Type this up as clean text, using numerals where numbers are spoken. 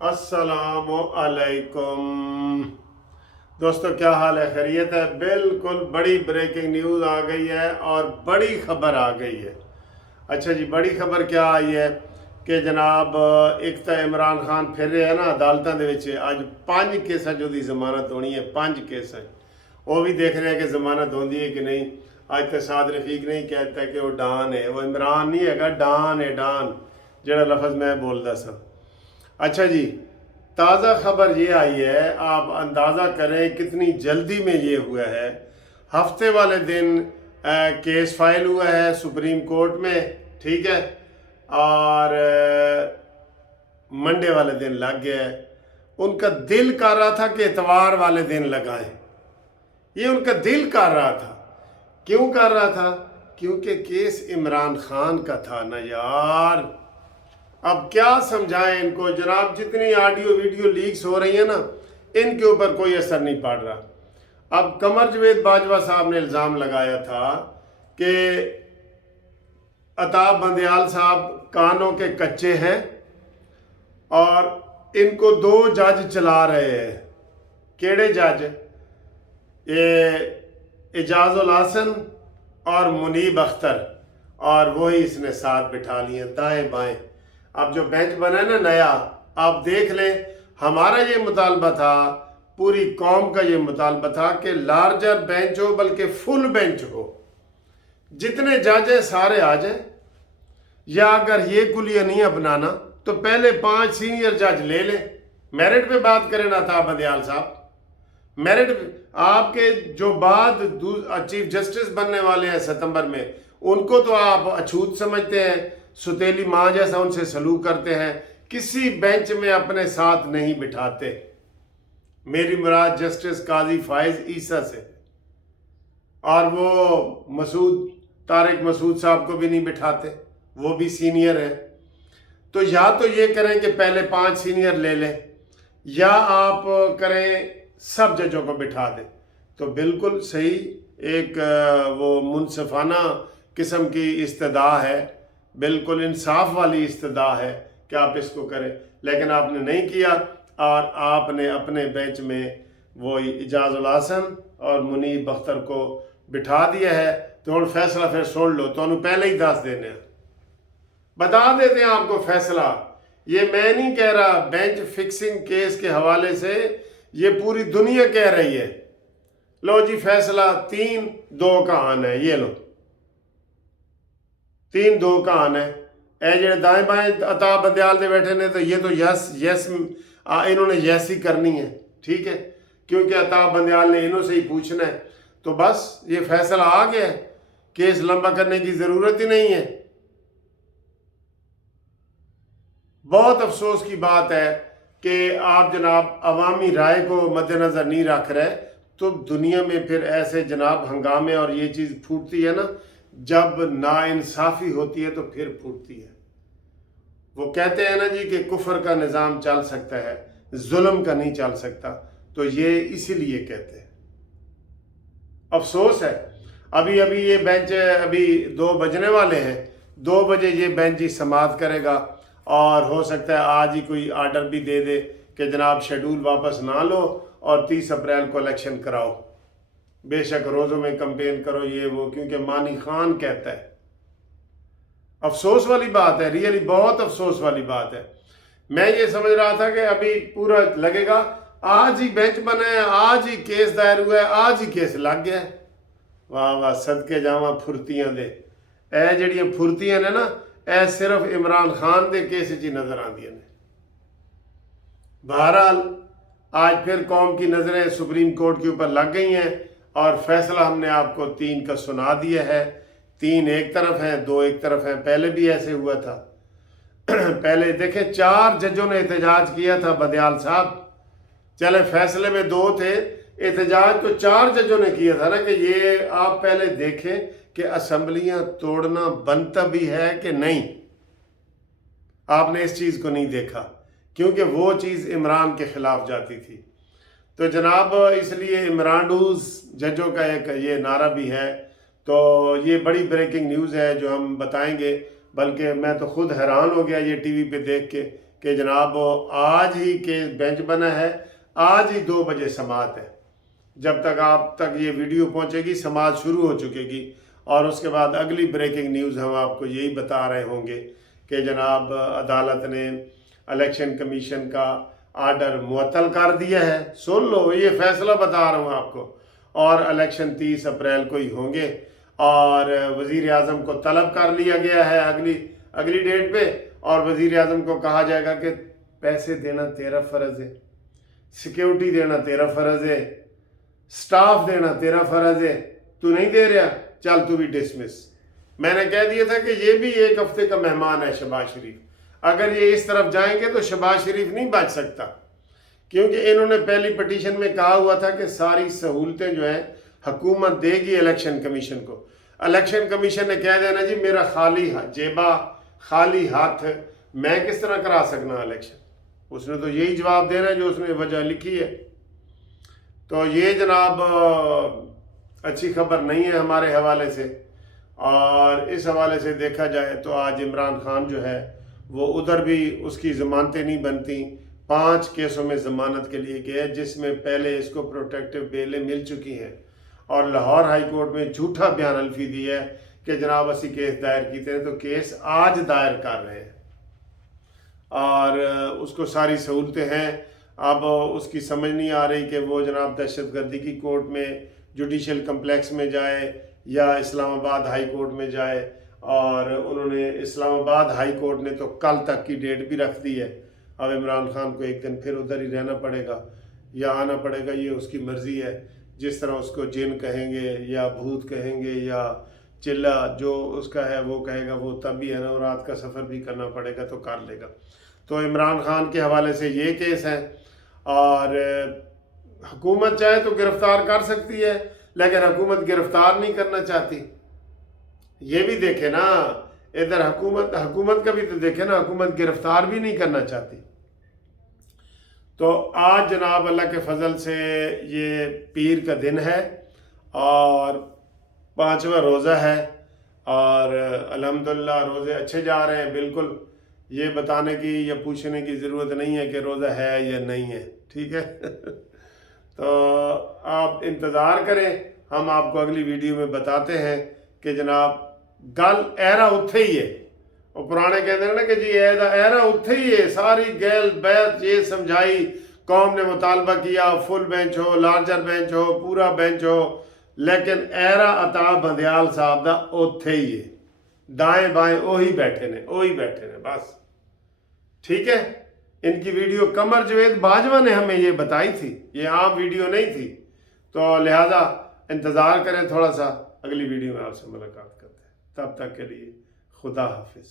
अस्सलाम अलैकुम दोस्तों, क्या हाल है? खैरियत है? बिल्कुल बड़ी ब्रेकिंग न्यूज़ आ गई है और बड़ी खबर आ गई है। अच्छा जी, बड़ी खबर क्या आई है कि जनाब एक तो इमरान खान फिर रहे हैं ना अदालतों ਦੇ ਵਿੱਚ ਅੱਜ 5 ਕੇਸਾਂ 'ਚ ਉਹਦੀ ਜ਼ਮਾਨਤ ਹੋਣੀ ਹੈ। 5 ਕੇਸਾਂ ਉਹ ਵੀ देख रहे हैं कि ज़मानत होती है कि नहीं। ਅੱਜ तो साद रफीक नहीं कहता कि वो डान है, वो इमरान नहीं है, डान है, डान ਜਿਹੜਾ लफज मैं बोलता सा। अच्छा जी, ताज़ा खबर ये आई है, आप अंदाज़ा करें कितनी जल्दी में ये हुआ है। हफ्ते वाले दिन केस फाइल हुआ है सुप्रीम कोर्ट में, ठीक है, और मंडे वाले दिन लग गया है। उनका दिल कर रहा था कि इतवार वाले दिन लगाएं, ये उनका दिल कर रहा था। क्यों कर रहा था? क्योंकि केस इमरान खान का था ना यार। अब क्या समझाएं इनको जनाब, जितनी ऑडियो वीडियो लीक्स हो रही है ना, इनके ऊपर कोई असर नहीं पड़ रहा। अब कमर जवेद बाजवा साहब ने इल्ज़ाम लगाया था कि अताब बंदयाल साहब कानों के कच्चे हैं और इनको 2 जज चला रहे हैं। केड़े जज? ये एजाजुल हसन और मुनीब अख्तर, और वही इसने साथ बिठा लिए दाएं बाएं। अब जो बेंच बना है ना नया, आप देख लें, हमारा ये मुतालबा था, पूरी कौम का ये मुतालबा था कि लार्जर बेंच हो, बल्कि फुल बेंच हो, जितने जज हैं सारे आ जाएं। या अगर ये कुलिया नहीं अपनाना तो पहले 5 सीनियर जज ले लें, मेरिट पे बात करें ना था बंदयाल साहब। मेरिट आपके जो बाद चीफ जस्टिस बनने वाले हैं सितंबर में, उनको तो आप अछूत समझते हैं, सुतेली माँ जैसा उनसे सलूक करते हैं, किसी बेंच में अपने साथ नहीं बिठाते। मेरी मुराद जस्टिस काजी फाइज ईसा से, और वो मसूद तारिक मसूद साहब को भी नहीं बिठाते, वो भी सीनियर हैं। तो या तो ये करें कि पहले 5 सीनियर ले लें, या आप करें सब जजों को बिठा दें। तो बिल्कुल सही एक वो मुनसफाना किस्म की इस्तदा है, बिल्कुल इंसाफ वाली इस्तदा है कि आप इसको करें, लेकिन आपने नहीं किया और आपने अपने बेंच में वो एजाजुल हसन और मुनीब अख्तर को बिठा दिया है। तो हम फैसला फिर सुन लो, तो पहले ही दस देने बता देते हैं आपको फैसला। ये मैं नहीं कह रहा, बेंच फिक्सिंग केस के हवाले से ये पूरी दुनिया कह रही है। लो जी, फैसला 3-2 का आना है, ये लो 3-2 का आना है। ए जेड़े दाएं बाएं अताब बंदयाल दे बैठे ने, तो ये तो यस इन्होंने यस ही करनी है, ठीक है, क्योंकि अताब बंदयाल ने इन्हों से ही पूछना है। तो बस ये फैसला आ गया है, केस लंबा करने की ज़रूरत ही नहीं है। बहुत अफसोस की बात है कि आप जनाब अवामी राय को मद्देनज़र नहीं रख रहे। तो दुनिया में फिर ऐसे जनाब हंगामे और ये चीज़ फूटती है ना, जब नाइंसाफ़ी होती है तो फिर फूटती है। वो कहते हैं ना जी कि कुफर का निज़ाम चल सकता है, जुल्म का नहीं चल सकता। तो ये इसीलिए कहते हैं। अफसोस है, अभी अभी ये बेंच अभी 2 बजने वाले हैं, 2 बजे ये बेंच ही समाअत करेगा, और हो सकता है आज ही कोई आर्डर भी दे दे कि जनाब शेड्यूल वापस ना लो और 30 अप्रैल को इलेक्शन कराओ, बेशक रोज़ों में कंपेन करो, ये वो, क्योंकि मानी खान कहता है। अफसोस वाली बात है, रियली बहुत अफसोस वाली बात है। मैं ये समझ रहा था कि अभी पूरा लगेगा, आज ही बेंच बना है, आज ही केस दायर हुआ है, आज ही केस लग गया है। वाह वाह, सदके जावा फुर्तियां दे। ए जड़ियां फुर्तियां ने ना, ए सिर्फ इमरान खान दे केस ही नजर आंदियां ने। बहरहाल आज फिर कौम की नज़रें सुप्रीम कोर्ट के ऊपर लग गई हैं और फैसला हमने आपको 3 का सुना दिया है। 3 एक तरफ हैं, 2 एक तरफ हैं। पहले भी ऐसे हुआ था। पहले देखें, 4 जजों ने एहतजाज किया था, बंदयाल साहब चले फैसले में 2 थे, एहतजाज तो 4 जजों ने किया था ना कि ये आप पहले देखें कि असम्बलियां तोड़ना बनता भी है कि नहीं। आपने इस चीज़ को नहीं देखा, क्योंकि वो चीज़ इमरान के ख़िलाफ़ जाती थी। तो जनाब इसलिए इमरानडूज़ जजों का एक ये नारा भी है। तो ये बड़ी ब्रेकिंग न्यूज़ है जो हम बताएंगे, बल्कि मैं तो खुद हैरान हो गया ये टीवी पे देख के کہ جناب آج ہی کیس بینچ بنا ہے، آج ہی 2 بجے سماعت ہے۔ جب تک آپ تک یہ ویڈیو پہنچے گی سماعت شروع ہو چکے گی، اور اس کے بعد اگلی بریکنگ نیوز ہم آپ کو یہی بتا رہے ہوں گے کہ جناب عدالت نے الیکشن کمیشن کا آرڈر معطل کر دیا ہے۔ سن لو، یہ فیصلہ بتا رہا ہوں آپ کو، اور الیکشن 30 اپریل کو ہی ہوں گے، اور وزیر اعظم کو طلب کر لیا گیا ہے اگلی ڈیٹ پہ، اور وزیر اعظم کو کہا جائے گا کہ پیسے دینا تیرا فرض ہے، سیکیورٹی دینا تیرا فرض ہے، سٹاف دینا تیرا فرض ہے، تو نہیں دے رہا، چل تو بھی ڈسمس۔ میں نے کہہ دیا تھا کہ یہ بھی 1 ہفتے کا مہمان ہے شہباز شریف، اگر یہ اس طرف جائیں گے تو شہباز شریف نہیں بچ سکتا، کیونکہ انہوں نے پہلی پٹیشن میں کہا ہوا تھا کہ ساری سہولتیں جو ہیں حکومت دے گی الیکشن کمیشن کو۔ الیکشن کمیشن نے کہہ دینا جی میرا خالی جیبا، خالی ہاتھ، میں کس طرح کرا سکنا الیکشن؟ اس نے تو یہی جواب دینا ہے جو اس نے وجہ لکھی ہے۔ تو یہ جناب اچھی خبر نہیں ہے ہمارے حوالے سے، اور اس حوالے سے دیکھا جائے تو آج عمران خان جو ہے وہ ادھر بھی اس کی ضمانتیں نہیں بنتی، 5 کیسوں میں ضمانت کے لیے گیا، جس میں پہلے اس کو پروٹیکٹیو بیلیں مل چکی ہیں، اور لاہور ہائی کورٹ میں جھوٹا بیان الفی دی ہے کہ جناب اسی کیس دائر کیتے ہیں، تو کیس آج دائر کر رہے ہیں، اور اس کو ساری سہولتیں ہیں۔ اب اس کی سمجھ نہیں آ رہی کہ وہ جناب دہشت گردی کی کورٹ میں جوڈیشل کمپلیکس میں جائے یا اسلام آباد ہائی کورٹ میں جائے، اور انہوں نے اسلام آباد ہائی کورٹ نے تو کل تک کی ڈیٹ بھی رکھ دی ہے۔ اب عمران خان کو ایک دن پھر ادھر ہی رہنا پڑے گا یا آنا پڑے گا، یہ اس کی مرضی ہے، جس طرح اس کو جن کہیں گے یا بھوت کہیں گے یا چلا، جو اس کا ہے وہ کہے گا، وہ تب بھی ہے نا، اور رات کا سفر بھی کرنا پڑے گا تو کر لے گا۔ تو عمران خان کے حوالے سے یہ کیس ہے، اور حکومت چاہے تو گرفتار کر سکتی ہے، لیکن حکومت گرفتار نہیں کرنا چاہتی۔ یہ بھی دیکھے نا، ادھر حکومت کا بھی تو دیکھے نا، حکومت گرفتار بھی نہیں کرنا چاہتی۔ تو آج جناب اللہ کے فضل سے یہ پیر کا دن ہے اور 5واں روزہ ہے، اور الحمدللہ روزے اچھے جا رہے ہیں۔ بالکل یہ بتانے کی یا پوچھنے کی ضرورت نہیں ہے کہ روزہ ہے یا نہیں ہے، ٹھیک ہے؟ تو آپ انتظار کریں، ہم آپ کو اگلی ویڈیو میں بتاتے ہیں کہ جناب گل ایرا اتھے ہی ہے، اور پرانے کہتے ہیں نا کہ جی ایرا اتھے ہی ہے، ساری گیل بیت یہ سمجھائی، قوم نے مطالبہ کیا فل بینچ ہو، لارجر بینچ ہو، پورا بینچ ہو، لیکن ایرا عطا بندیال صاحب دا اتھے ہی ہے، دائیں بائیں وہی بیٹھے نے بس، ٹھیک ہے؟ ان کی ویڈیو قمر جوید باجوہ نے ہمیں یہ بتائی تھی، یہ عام ویڈیو نہیں تھی، تو لہذا انتظار کریں تھوڑا سا، اگلی ویڈیو میں آپ سے ملاقات کرتے ہیں، تب تک کے لیے خدا حافظ۔